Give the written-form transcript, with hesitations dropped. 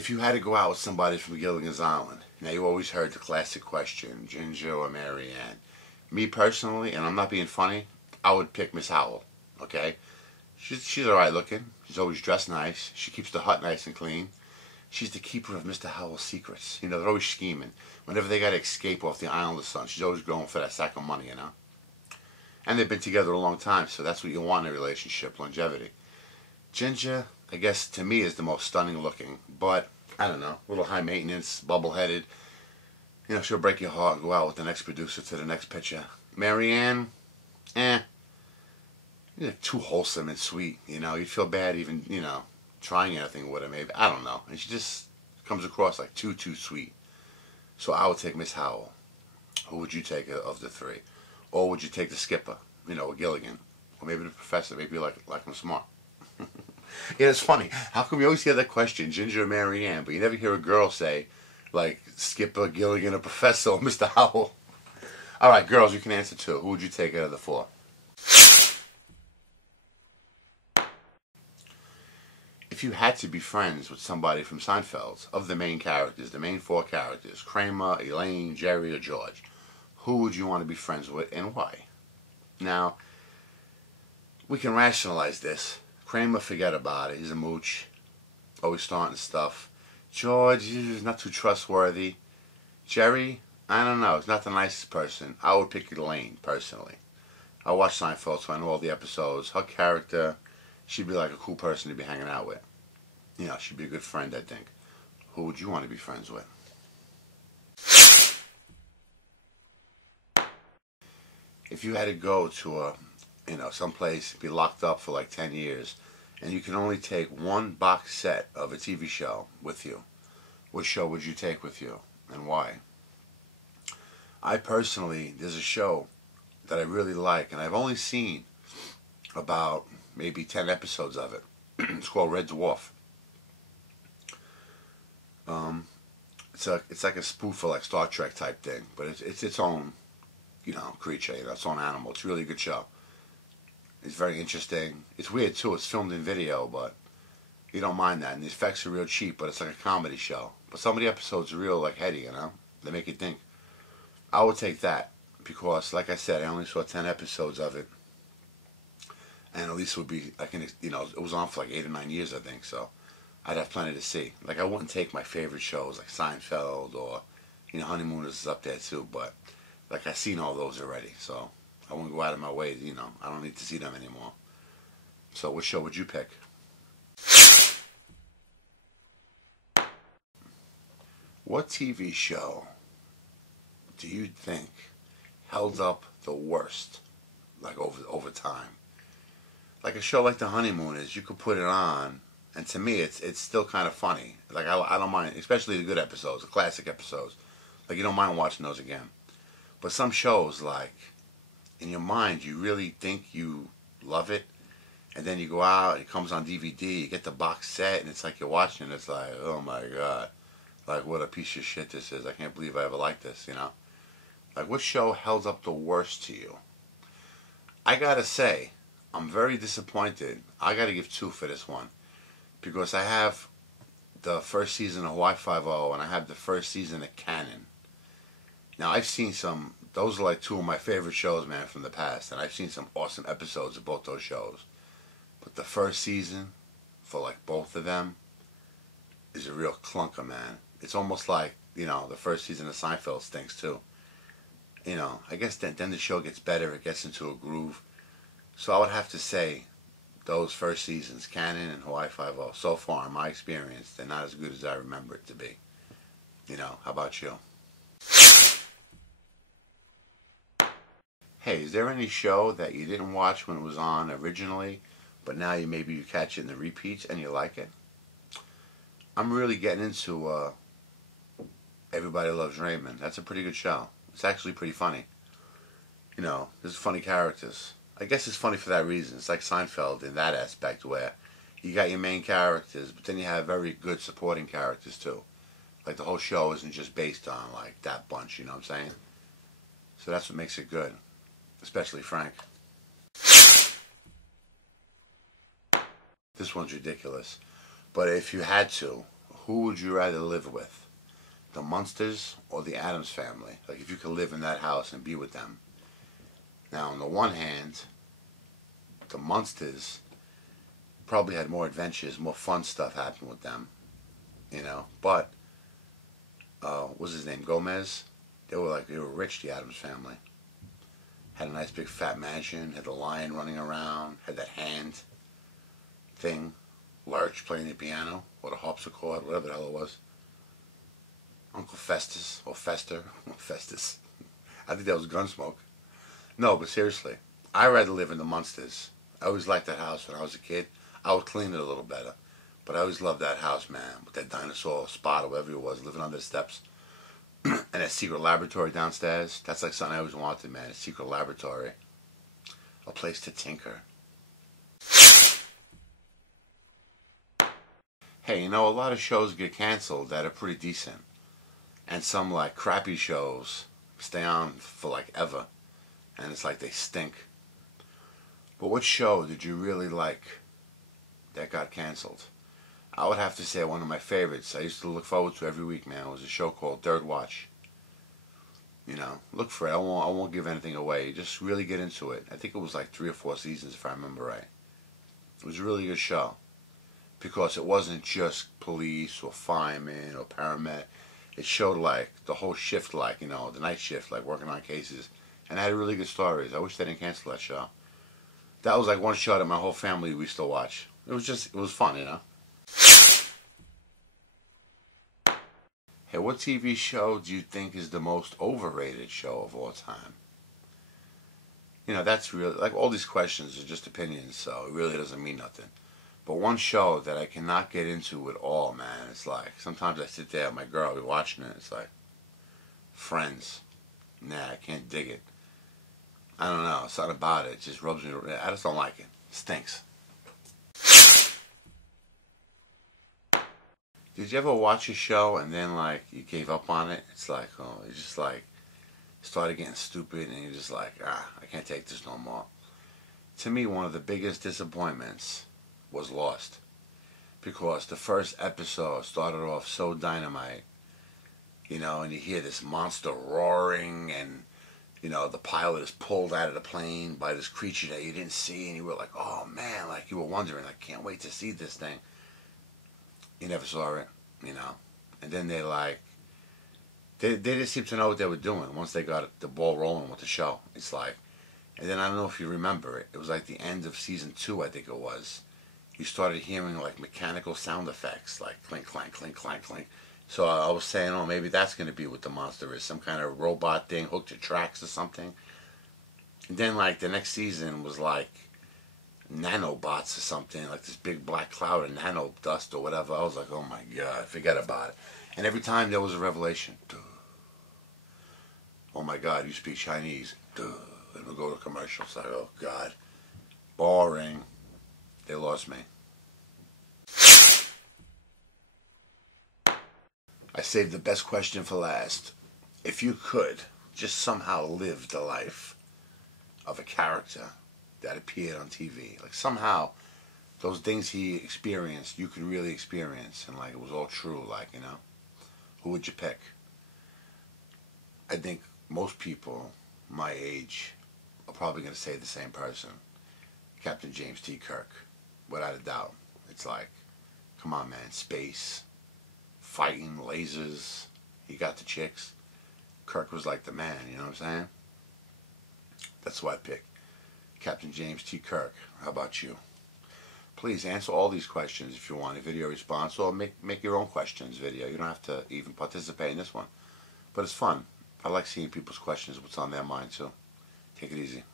If you had to go out with somebody from Gilligan's Island, now you always heard the classic question, Ginger or Mary Ann. Me personally, and I'm not being funny, I would pick Miss Howell, okay? She's alright looking. She's always dressed nice. She keeps the hut nice and clean. She's the keeper of Mr. Howell's secrets. You know, they're always scheming. Whenever they got to escape off the island of the sun, she's always going for that sack of money, you know? And they've been together a long time, so that's what you want in a relationship, longevity. Ginger, I guess, to me, is the most stunning looking, but, I don't know, a little high maintenance, bubble-headed. You know, she'll break your heart and go out with the next producer to the next picture. Mary Ann, you're too wholesome and sweet, you know. You'd feel bad even, you know, trying anything with her, maybe. I don't know. And she just comes across like too sweet. So I would take Miss Howell. Who would you take of the three? Or would you take the skipper, you know, Gilligan? Or maybe the professor, maybe you like him smart. Yeah, it's funny. How come you always hear that question, Ginger or Mary Ann, but you never hear a girl say, like, Skipper, Gilligan, or Professor, or Mr. Howell? All right, girls, you can answer too. Who would you take out of the four? If you had to be friends with somebody from Seinfeld, of the main characters, the main four characters, Kramer, Elaine, Jerry, or George, who would you want to be friends with and why? Now, we can rationalize this. Kramer, forget about it. He's a mooch. Always starting stuff. George, he's not too trustworthy. Jerry, I don't know. He's not the nicest person. I would pick Elaine, personally. I watched Seinfeld, so I know all the episodes. Her character, she'd be like a cool person to be hanging out with. You know, she'd be a good friend, I think. Who would you want to be friends with? If you had to go to a, you know, someplace, be locked up for like 10 years, and you can only take one box set of a TV show with you, what show would you take with you, and why? I personally, there's a show that I really like, and I've only seen about maybe 10 episodes of it. It's called Red Dwarf. It's like a spoof of like Star Trek type thing, but it's its own, you know, creature, you know, its own animal. It's a really good show. It's very interesting. It's weird too. It's filmed in video, but you don't mind that. And the effects are real cheap, but it's like a comedy show. But some of the episodes are real like heady, you know. They make you think. I would take that because, like I said, I only saw 10 episodes of it, and at least it would be you know, it was on for like 8 or 9 years, I think. So I'd have plenty to see. Like I wouldn't take my favorite shows like Seinfeld or, you know, Honeymooners is up there too, but like I've seen all those already, so I won't go out of my way, you know, I don't need to see them anymore. So what show would you pick? What TV show do you think held up the worst, like over time? Like a show like The Honeymooners, you could put it on, and to me, it's still kind of funny. Like I don't mind, especially the good episodes, the classic episodes. Like you don't mind watching those again. But some shows, like, in your mind, you really think you love it, and then you go out, it comes on DVD, you get the box set, and it's like you're watching it, it's like, oh my god, like, what a piece of shit this is. I can't believe I ever liked this, you know? Like, what show held up the worst to you? I gotta say, I'm very disappointed. I gotta give 2 for this one, because I have the first season of Hawaii Five-0, and I have the first season of Canon. Now, I've seen some, those are like 2 of my favorite shows, man, from the past. And I've seen some awesome episodes of both those shows. But the first season, for like both of them, is a real clunker, man. It's almost like, you know, the first season of Seinfeld stinks too. You know, I guess then the show gets better, it gets into a groove. So I would have to say, those first seasons, Canon and Hawaii Five-0, so far in my experience, they're not as good as I remember it to be. You know, how about you? Hey, is there any show that you didn't watch when it was on originally, but now maybe you catch it in the repeats and you like it? I'm really getting into Everybody Loves Raymond. That's a pretty good show. It's actually pretty funny. You know, there's funny characters. I guess it's funny for that reason. It's like Seinfeld in that aspect where you got your main characters, but then you have very good supporting characters too. Like the whole show isn't just based on like that bunch, you know what I'm saying? So that's what makes it good. Especially Frank. This one's ridiculous. But if you had to, Who would you rather live with? The Munsters or the Addams family? Like if you could live in that house and be with them. Now, on the one hand, the Munsters probably had more adventures, more fun stuff happen with them, you know. But what was his name? Gomez. They were rich. The Addams family had a nice big fat mansion. Had the lion running around. Had that hand thing. Lurch playing the piano or the harpsichord, whatever the hell it was. Uncle Festus or Fester, Festus. I think that was Gunsmoke. No, but seriously, I'd rather live in the Munsters. I always liked that house when I was a kid. I would clean it a little better. But I always loved that house, man, with that dinosaur spot or whatever it was, living under the steps. And that secret laboratory downstairs. That's like something I always wanted, man. A secret laboratory. A place to tinker. Hey, you know, a lot of shows get canceled that are pretty decent. And some, like, crappy shows stay on for, like, ever. And it's like they stink. But what show did you really like that got canceled? I would have to say one of my favorites I used to look forward to every week, man, was a show called Third Watch. You know, look for it. I won't give anything away. Just really get into it. I think it was like 3 or 4 seasons, if I remember right. It was a really good show. Because it wasn't just police or firemen or paramedic. It showed, like, the whole shift, like, you know, the night shift, like, working on cases. And it had really good stories. I wish they didn't cancel that show. That was, like, one show that my whole family we still watch. It was fun, you know? Hey, what TV show do you think is the most overrated show of all time? You know, that's really, like, all these questions are just opinions, so it really doesn't mean nothing. But one show that I cannot get into at all, man, it's like, sometimes I sit there with my girl, we're watching it, it's like, Friends. Nah, I can't dig it. I don't know, something about it just rubs me, I just don't like it. It stinks. Did you ever watch a show and then, like, you gave up on it? It's like, oh, you just, like, started getting stupid and you're just like, I can't take this no more. To me, one of the biggest disappointments was Lost. Because the first episode started off so dynamite, you know, and you hear this monster roaring and, you know, the pilot is pulled out of the plane by this creature that you didn't see and you were like, oh man, like you were wondering, I can't wait to see this thing. You never saw it, you know. And then they didn't seem to know what they were doing once they got the ball rolling with the show. It's like, and then I don't know if you remember it. It was like the end of season 2, I think it was. You started hearing like mechanical sound effects, like clink, clank, clink, clank, clink. So I was saying, oh, maybe that's going to be what the monster is. Some kind of robot thing hooked to tracks or something. And then like the next season was like nanobots or something, like this big black cloud of nano dust or whatever. I was like, oh my God, forget about it. And every time there was a revelation. Duh. Oh my God, you speak Chinese. Duh. And we'll go to commercials. Like, oh God, boring. They lost me. I saved the best question for last. If you could just somehow live the life of a character that appeared on TV, like somehow those things he experienced, you could really experience, and like it was all true, like, you know, who would you pick? I think most people my age are probably going to say the same person. Captain James T. Kirk, without a doubt. It's like, come on, man, space, fighting, lasers, he got the chicks. Kirk was like the man, you know what I'm saying? That's who I pick. Captain James T. Kirk. How about you? Please answer all these questions if you want a video response, or make your own questions video. You don't have to even participate in this one. But it's fun. I like seeing people's questions, what's on their mind too. Take it easy.